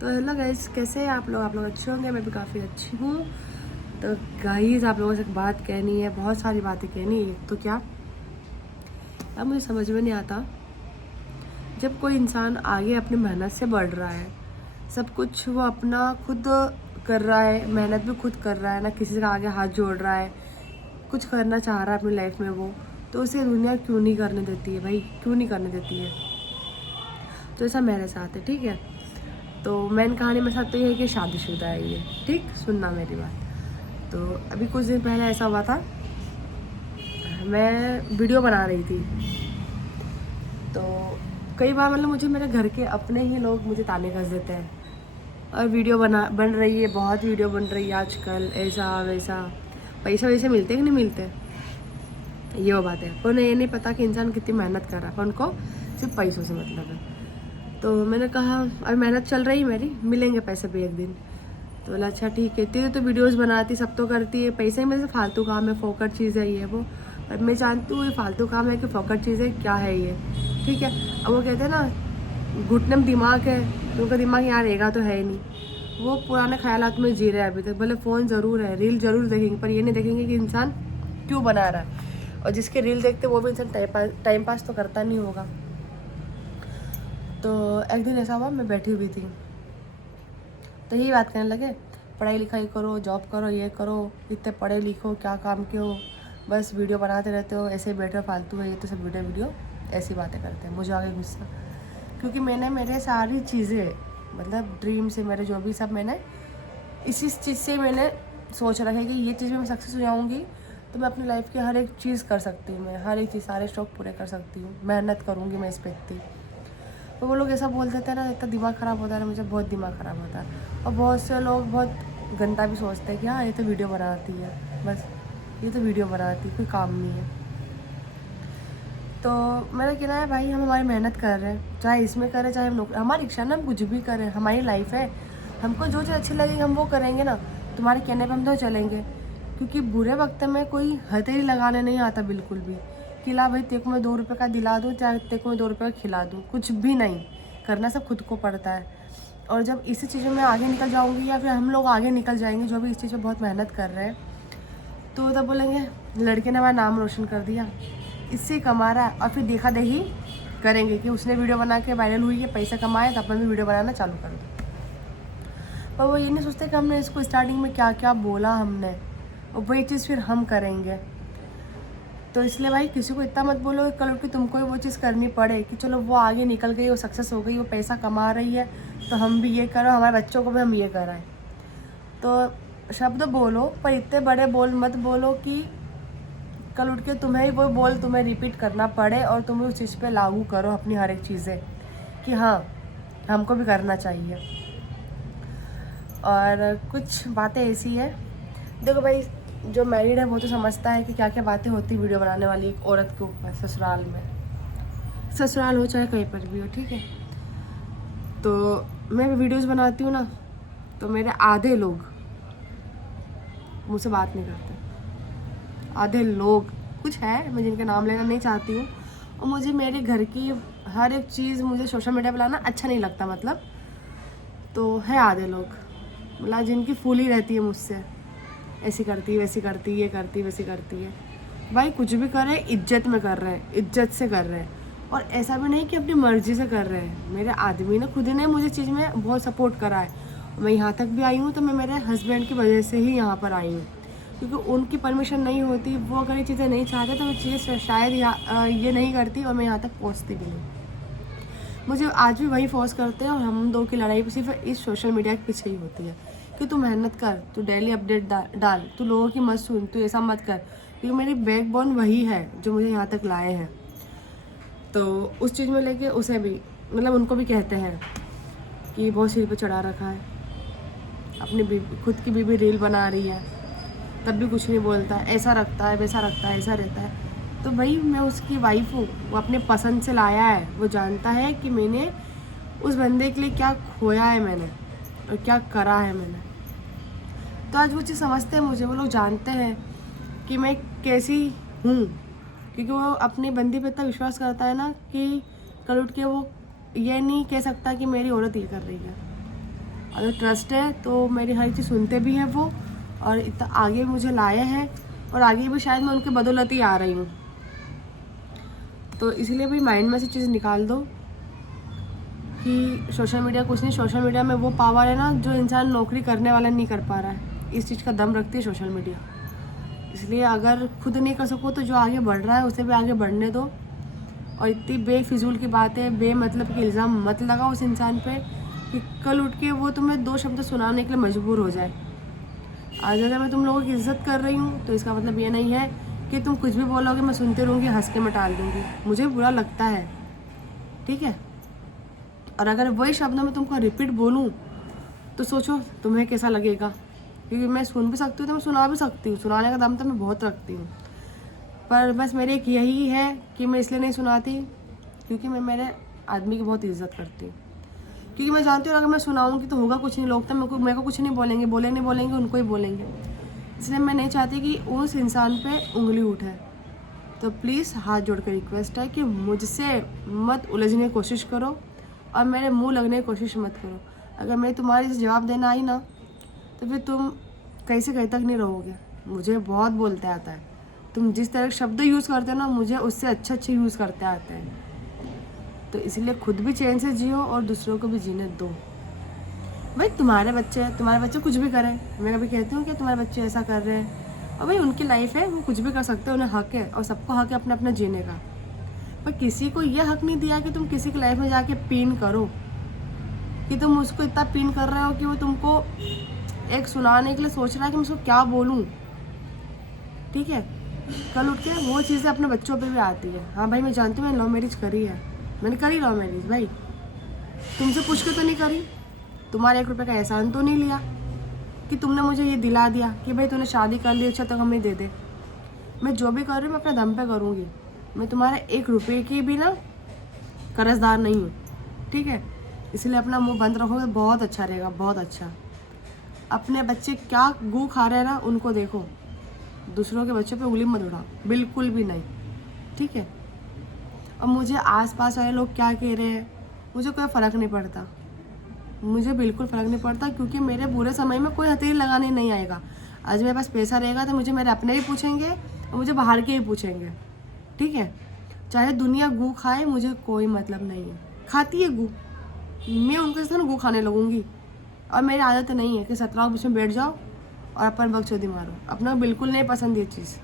तो hello guys, कैसे हैं आप लोग अच्छे होंगे। मैं भी काफ़ी अच्छी हूँ। तो गाइस, आप लोगों से एक बात कहनी है, बहुत सारी बातें कहनी है। एक तो क्या, अब मुझे समझ में नहीं आता, जब कोई इंसान आगे अपनी मेहनत से बढ़ रहा है, सब कुछ वो अपना खुद कर रहा है, मेहनत भी खुद कर रहा है ना, किसी का आगे हाथ जोड़ रहा है, कुछ करना चाह रहा है अपनी लाइफ में वो, तो उसे दुनिया क्यों नहीं करने देती है भाई, क्यों नहीं करने देती है। तो ऐसा मेरे साथ है, ठीक है। तो मेन कहानी मेरे साथ तो ये है कि शादीशुदा है ये, ठीक, सुनना मेरी बात। तो अभी कुछ दिन पहले ऐसा हुआ था, मैं वीडियो बना रही थी, तो कई बार मतलब मुझे मेरे घर के अपने ही लोग मुझे ताने कस देते हैं, और वीडियो बन रही है, बहुत वीडियो बन रही है आजकल, ऐसा वैसा, पैसे वैसे मिलते कि नहीं मिलते, ये वो बात है। उन्हें ये नहीं पता कि इंसान कितनी मेहनत कर रहा है, उनको सिर्फ पैसों से मतलब है। तो मैंने कहा अभी मेहनत चल रही मेरी, मिलेंगे पैसे भी एक दिन। तो बोला अच्छा ठीक है, तेरी तो वीडियोस बनाती, सब तो करती है, पैसे ही मेरे से फालतू काम है, फोकट चीज़ है ये वो, पर मैं जानती हूँ ये फालतू काम है कि फोकट चीज़ है, क्या है ये, ठीक है। अब वो कहते हैं ना, घुटने में दिमाग है, तो उनका दिमाग यहाँ रहेगा तो है ही नहीं, वो पुराने ख्यालात में जी रहे हैं अभी तक। भले फ़ोन ज़रूर है, रील ज़रूर देखेंगे, पर ये नहीं देखेंगे कि इंसान क्यों बना रहा है, और जिसके रील देखते वो भी इंसान टाइम पास तो करता नहीं होगा। तो एक दिन ऐसा हुआ, मैं बैठी हुई थी, तो यही बात करने लगे, पढ़ाई लिखाई करो, जॉब करो, ये करो, इतने पढ़े लिखो, क्या काम के हो, बस वीडियो बनाते रहते हो, ऐसे बैठे फालतू है, ये तो सब वीडियो ऐसी बातें करते हैं। मुझे आ गया गुस्सा, क्योंकि मैंने मेरे सारी चीज़ें, मतलब ड्रीम से मेरे जो भी सब, मैंने इसी चीज़ से मैंने सोच रखा है कि ये चीज़ में मैं सक्सेस हो जाऊँगी तो मैं अपनी लाइफ की हर एक चीज़ कर सकती हूँ, मैं हर एक चीज़, सारे शौक पूरे कर सकती हूँ, मेहनत करूँगी मैं इस पर इतनी। तो वो लोग ऐसा बोल देते हैं ना, इतना दिमाग ख़राब होता है ना, मुझे बहुत दिमाग ख़राब होता है। और बहुत से लोग बहुत गंदा भी सोचते हैं कि हाँ ये तो वीडियो बनाती है, बस ये तो वीडियो बनाती है, कोई काम नहीं है। तो मेरा कहना है भाई, हम हमारी मेहनत कर रहे हैं, चाहे इसमें करें चाहे हम नौकरी, हमारी इच्छा ना, हम कुछ भी करें, हमारी लाइफ है, हमको जो चीज़ अच्छी लगेगी हम वो करेंगे ना। तुम्हारे कहने पर हम तो चलेंगे, क्योंकि बुरे वक्त में कोई हथेली लगाने नहीं आता बिल्कुल भी, कि ला भाई तेरे को मैं 2 रुपये का दिला दूँ, चाहे तेरे को मैं 2 रुपये का खिला दूँ, कुछ भी नहीं करना, सब खुद को पड़ता है। और जब इसी चीज़ों में आगे निकल जाऊँगी, या फिर हम लोग आगे निकल जाएंगे जो भी इस चीज़ में बहुत मेहनत कर रहे हैं, तो तब बोलेंगे लड़के ने हमारा नाम रोशन कर दिया, इससे कमा रहा है, और फिर देखा देखी करेंगे कि उसने वीडियो बना के वायरल हुई है, पैसा कमाए, तो अपन भी वीडियो बनाना चालू कर दो। पर वो ये नहीं सोचते कि हमने इसको स्टार्टिंग में क्या क्या बोला हमने, और वही चीज़ फिर हम करेंगे। तो इसलिए भाई, किसी को इतना मत बोलो कल उठ के तुमको ही वो चीज़ करनी पड़े, कि चलो वो आगे निकल गई, वो सक्सेस हो गई, वो पैसा कमा रही है, तो हम भी ये करो, हमारे बच्चों को भी हम ये कराएं। तो शब्द बोलो, पर इतने बड़े बोल मत बोलो कि कल उठ के तुम्हें ही वो बोल तुम्हें रिपीट करना पड़े, और तुम उस चीज़ पे लागू करो अपनी हर एक चीज़ें, कि हाँ हमको भी करना चाहिए। और कुछ बातें ऐसी है, देखो भाई, जो मैरिड है वो तो समझता है कि क्या क्या बातें होती वीडियो बनाने वाली एक औरत के ऊपर, ससुराल में, ससुराल हो चाहे कहीं पर भी हो, ठीक है। तो मैं वीडियोस बनाती हूँ ना, तो मेरे आधे लोग मुझसे बात नहीं करते, आधे लोग, कुछ है मैं जिनके नाम लेना नहीं चाहती हूँ, और मुझे मेरे घर की हर एक चीज़ मुझे सोशल मीडिया पर लाना अच्छा नहीं लगता, मतलब। तो है आधे लोग, मतलब जिनकी फूली रहती है मुझसे, ऐसी करती है, वैसी करती है, ये करती है, वैसी करती है। भाई कुछ भी कर रहे हैं, इज्जत में कर रहे हैं, इज्जत से कर रहे हैं, और ऐसा भी नहीं कि अपनी मर्जी से कर रहे हैं। मेरे आदमी ने खुद ही ने मुझे चीज़ में बहुत सपोर्ट करा है, मैं यहाँ तक भी आई हूँ तो मैं मेरे हस्बैंड की वजह से ही यहाँ पर आई हूँ, क्योंकि उनकी परमिशन नहीं होती, वो अगर ये चीज़ें नहीं चाहते तो मैं चीज़ें शायद ये नहीं करती, और मैं यहाँ तक पहुँचती भी नहीं। मुझे आज भी वही फोर्स करते हैं, और हम दो की लड़ाई भी सिर्फ इस सोशल मीडिया के पीछे ही होती है, कि तू मेहनत कर, तू डेली अपडेट डाल, तू लोगों की मत सुन, तू ऐसा मत कर, क्योंकि मेरी बैकबोन वही है जो मुझे यहाँ तक लाए हैं। तो उस चीज़ में लेके उसे भी, मतलब उनको भी कहते हैं कि बहुत सिर पे चढ़ा रखा है, अपनी बीबी, खुद की बीबी रील बना रही है तब भी कुछ नहीं बोलता, ऐसा रखता है, वैसा रखता है, ऐसा रहता है। तो भाई मैं उसकी वाइफ हूँ, वो अपने पसंद से लाया है, वो जानता है कि मैंने उस बंदे के लिए क्या खोया है मैंने, और क्या करा है मैंने। तो आज वो चीज़ समझते हैं मुझे, वो लोग जानते हैं कि मैं कैसी हूँ, क्योंकि वो अपनी बंदी पे इतना विश्वास करता है ना, कि कल उठ के वो ये नहीं कह सकता कि मेरी औरत ये कर रही है। अगर ट्रस्ट है तो मेरी हर चीज़ सुनते भी हैं वो, और इतना आगे मुझे लाए हैं, और आगे भी शायद मैं उनके बदौलत ही आ रही हूँ। तो इसलिए भाई माइंड में से चीज़ निकाल दो कि सोशल मीडिया कुछ नहीं। सोशल मीडिया में वो पावर है ना जो इंसान नौकरी करने वाला नहीं कर पा रहा है, इस चीज़ का दम रखती है सोशल मीडिया। इसलिए अगर खुद नहीं कर सको तो जो आगे बढ़ रहा है उसे भी आगे बढ़ने दो, और इतनी बेफिजूल की बातें, बेमतलब के इल्ज़ाम मत लगाओ उस इंसान पे कि कल उठ के वो तुम्हें 2 शब्द सुनाने के लिए मजबूर हो जाए। आज अगर मैं तुम लोगों की इज्जत कर रही हूँ तो इसका मतलब ये नहीं है कि तुम कुछ भी बोलोगे मैं सुनती रहूँगी, हंस के मैं टाल दूँगी। मुझे बुरा लगता है, ठीक है। और अगर वही शब्द मैं तुमको रिपीट बोलूँ तो सोचो तुम्हें कैसा लगेगा, क्योंकि मैं सुन भी सकती हूँ तो मैं सुना भी सकती हूँ, सुनाने का दम तो मैं बहुत रखती हूँ। पर बस मेरे एक यही है कि मैं इसलिए नहीं सुनाती क्योंकि मैं मेरे आदमी की बहुत इज्जत करती हूँ, क्योंकि मैं जानती हूँ अगर मैं सुनाऊँगी तो होगा कुछ नहीं, लोग तो मेरे को कुछ नहीं बोलेंगे, बोलेंगे उनको ही बोलेंगे। इसलिए मैं नहीं चाहती कि उस इंसान पे उंगली उठे। तो प्लीज़ हाथ जोड़ कर रिक्वेस्ट है कि मुझसे मत उलझने की कोशिश करो और मेरे मुंह लगने की कोशिश मत करो। अगर मैं तुम्हारे से जवाब देना आई ना तो फिर तुम कहीं से कहीं तक नहीं रहोगे। मुझे बहुत बोलते आता है, तुम जिस तरह के शब्द यूज़ करते हो ना मुझे उससे अच्छे यूज़ करते आते हैं। तो इसलिए खुद भी चैन से जियो और दूसरों को भी जीने दो। भाई तुम्हारे बच्चे कुछ भी करें, मैं कभी कहती हूँ कि तुम्हारे बच्चे ऐसा कर रहे हैं, और भाई उनकी लाइफ है, वो कुछ भी कर सकते हैं, उन्हें हक है, और सबको हक है अपना अपना जीने का। पर किसी को यह हक नहीं दिया कि तुम किसी की लाइफ में जाके पीन करो, कि तुम उसको इतना पीन कर रहे हो कि वो तुमको एक सुनाने के लिए सोच रहा है कि मैं उसको क्या बोलूँ, ठीक है। कल उठ के वो चीज़ें अपने बच्चों पे भी आती है। हाँ भाई मैं जानती हूँ मैंने लव मैरिज करी है, मैंने करी लव मैरिज, भाई तुमसे पूछ के तो नहीं करी, तुम्हारे 1 रुपये का एहसान तो नहीं लिया कि तुमने मुझे ये दिला दिया कि भाई तूने शादी कर ली, अच्छा तो हमें दे दे। मैं जो भी कर रही हूँ मैं अपने दम पे करूँगी, मैं तुम्हारे 1 रुपये की भी ना कर्जदार नहीं हूँ, ठीक है। इसलिए अपना मुंह बंद रखोगे बहुत अच्छा रहेगा, बहुत अच्छा। अपने बच्चे क्या गू खा रहे हैं ना उनको देखो, दूसरों के बच्चों पे उंगली मत उठाओ, बिल्कुल भी नहीं, ठीक है। अब मुझे आसपास वाले लोग क्या कह रहे हैं मुझे कोई फ़र्क नहीं पड़ता, मुझे बिल्कुल फ़र्क नहीं पड़ता, क्योंकि मेरे बुरे समय में कोई हथेली लगाने नहीं आएगा। आज मेरे पास पैसा रहेगा तो मुझे मेरे अपने भी पूछेंगे और मुझे बाहर के भी पूछेंगे, ठीक है। चाहे दुनिया गू खाए मुझे कोई मतलब नहीं है, खाती है गू, मैं उनके साथ गू खाने लगूंगी। और मेरी आदत नहीं है कि 17 के बीच में बैठ जाओ और अपन बकचोदी मारो, अपना बिल्कुल नहीं पसंद ये चीज़।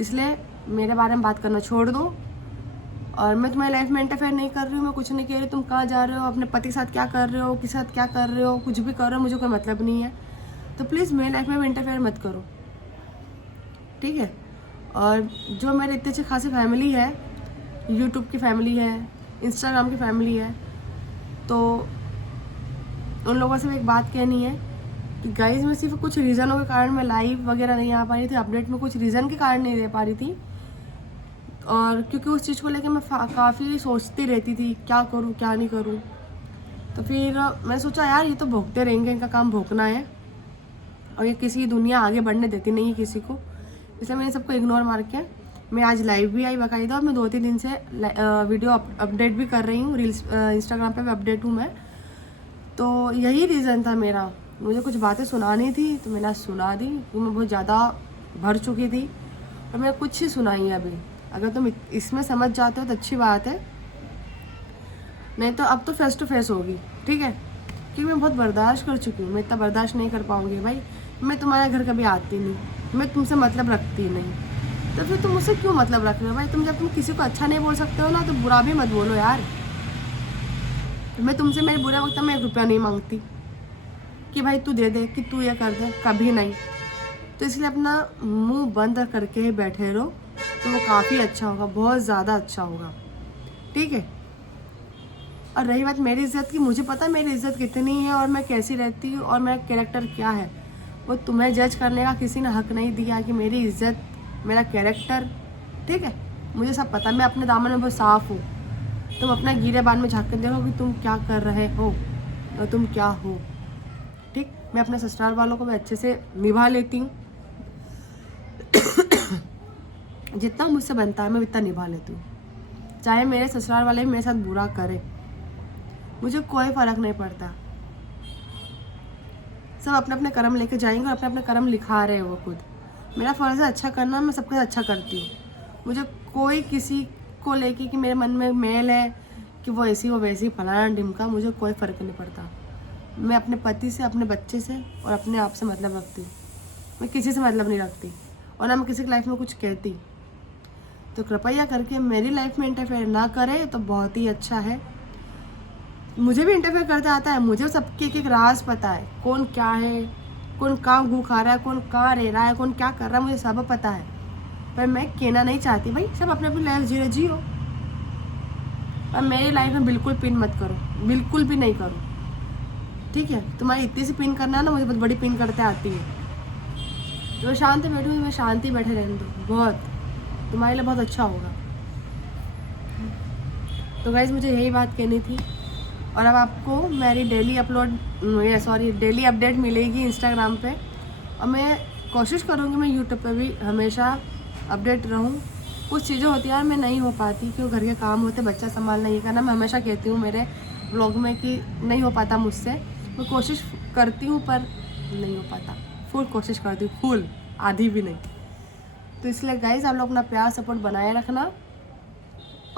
इसलिए मेरे बारे में बात करना छोड़ दो, और मैं तुम्हारी लाइफ में इंटरफेयर नहीं कर रही हूँ, मैं कुछ नहीं कह रही तुम कहाँ जा रहे हो, अपने पति के साथ क्या कर रहे हो, किसी साथ क्या कर रहे हो, कुछ भी कर रहे हो, मुझे कोई मतलब नहीं है। तो प्लीज़ मेरी लाइफ में इंटरफेयर मत करो, ठीक है। और जो मेरे इतने अच्छे खासी फैमिली है, यूट्यूब की फैमिली है, इंस्टाग्राम की फैमिली है, तो उन लोगों से एक बात कहनी है कि गाइस मैं सिर्फ कुछ रीज़नों के कारण मैं लाइव वगैरह नहीं आ पा रही थी, अपडेट में कुछ रीज़न के कारण नहीं दे पा रही थी, और क्योंकि उस चीज़ को लेकर मैं काफ़ी सोचती रहती थी क्या करूँ क्या नहीं करूँ। तो फिर मैं सोचा यार ये तो भोगते रहेंगे, इनका काम भोगना है, और ये किसी दुनिया आगे बढ़ने देती नहीं है किसी को, इसलिए मैंने सबको इग्नोर मार के मैं आज लाइव भी आई बाकायदा, और मैं 2-3 दिन से वीडियो अपडेट भी कर रही हूँ, रील्स इंस्टाग्राम पे भी अपडेट हूँ मैं। तो यही रीज़न था मेरा, मुझे कुछ बातें सुनानी थी तो मैंने सुना दी, क्योंकि मैं बहुत ज़्यादा भर चुकी थी और मैं कुछ ही सुनाई अभी। अगर तुम इसमें समझ जाते हो तो अच्छी बात है, नहीं तो अब तो फेस टू फेस होगी, ठीक है। क्योंकि मैं बहुत बर्दाश्त कर चुकी हूँ, मैं इतना बर्दाश्त नहीं कर पाऊँगी भाई। मैं तुम्हारे घर कभी आती नहीं, मैं तुमसे मतलब रखती नहीं, तो फिर तुम मुझसे क्यों मतलब रख रहे हो भाई। जब तुम किसी को अच्छा नहीं बोल सकते हो ना तो बुरा भी मत बोलो यार। मैं तुमसे मेरे बुरे वक्त में 1 रुपया नहीं मांगती कि भाई तू दे दे, कि तू ये कर दे, कभी नहीं। तो इसलिए अपना मुंह बंद करके ही बैठे रहो, तो वो काफ़ी अच्छा होगा, बहुत ज़्यादा अच्छा होगा, ठीक है। और रही बात मेरी इज़्ज़त की, मुझे पता है मेरी इज़्ज़त कितनी है और मैं कैसी रहती हूँ और मेरा कैरेक्टर क्या है, वो तुम्हें जज करने का किसी ने हक नहीं दिया कि मेरी इज़्ज़त, मेरा कैरेक्टर, ठीक है। मुझे सब पता, मैं अपने दामन में बहुत साफ़ हूँ। तुम अपना गिरेबान में झाँक कर देखो कि तुम क्या कर रहे हो और तुम क्या हो, ठीक। मैं अपने ससुराल वालों को भी अच्छे से निभा लेती हूँ, जितना मुझसे बनता है मैं इतना निभा लेती हूँ। चाहे मेरे ससुराल वाले मेरे साथ बुरा करें, मुझे कोई फ़र्क नहीं पड़ता, सब अपने अपने कर्म लेके जाएंगे और अपने अपने कर्म लिखा रहे हैं वो खुद। मेरा फ़र्ज़ है अच्छा करना, मैं सबके साथ अच्छा करती हूँ। मुझे कोई किसी को लेके कि मेरे मन में मेल है कि वो ऐसी वो वैसी फलाना ढिमका, मुझे कोई फ़र्क नहीं पड़ता। मैं अपने पति से, अपने बच्चे से और अपने आप से मतलब रखती हूँ। मैं किसी से मतलब नहीं रखती और ना मैं किसी की लाइफ में कुछ कहती। तो कृपया करके मेरी लाइफ में इंटरफेयर ना करे तो बहुत ही अच्छा है। मुझे भी इंटरफेयर करते आता है, मुझे सबके एक एक राज पता है, कौन क्या है, कौन कहाँ घू खा रहा है, कौन कहाँ रह रहा है, कौन क्या कर रहा है, मुझे सब पता है। पर मैं कहना नहीं चाहती भाई, सब अपने अपनी लाइफ जियो। और मेरी लाइफ में बिल्कुल पिन मत करो, बिल्कुल भी नहीं करो, ठीक है। तुम्हारी इतनी सी पिन करना है ना, मुझे बहुत बड़ी पिन करते आती है। तो मैं शांति बैठूँगी, मैं शांति बैठे रहने दो, बहुत तुम्हारे लिए बहुत अच्छा होगा। तो गाइस मुझे यही बात कहनी थी। और अब आपको मेरी डेली अपडेट मिलेगी इंस्टाग्राम पे, और मैं कोशिश करूँगी मैं यूट्यूब पे भी हमेशा अपडेट रहूँ। कुछ चीज़ें होती हैं यार मैं नहीं हो पाती, क्योंकि घर के काम होते, बच्चा संभालना, ये करना। मैं हमेशा कहती हूँ मेरे ब्लॉग में कि नहीं हो पाता मुझसे। मैं कोशिश करती हूँ पर नहीं हो पाता, फुल कोशिश करती हूँ, फुल, आधी भी नहीं। तो इसलिए गाइस आप लोग अपना प्यार सपोर्ट बनाए रखना,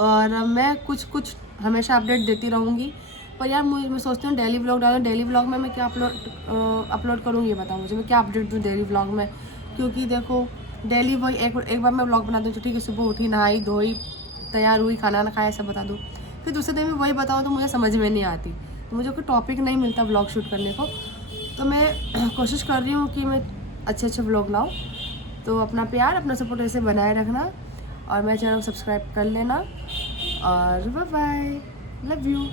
और मैं कुछ हमेशा अपडेट देती रहूँगी। पर यार मैं सोचती हूँ डेली व्लॉग डालूँ। डेली व्लॉग में मैं क्या अपलोड करूँगी, ये बताओ मुझे, मैं क्या अपडेट दूँ डेली व्लॉग में। क्योंकि देखो डेली वही एक बार मैं व्लॉग बना दूँ तो ठीक है, सुबह उठी, नहाई धोई, तैयार हुई, खाना ना खाया, सब बता दूँ। फिर दूसरे दिन में वही बताऊँ तो मुझे समझ में नहीं आती, तो मुझे कोई टॉपिक नहीं मिलता व्लॉग शूट करने को। तो मैं कोशिश कर रही हूँ कि मैं अच्छे व्लॉग लाऊँ। तो अपना प्यार, अपना सपोर्ट ऐसे बनाए रखना, और मेरे चैनल को सब्सक्राइब कर लेना, और बाय बाय, लव यू।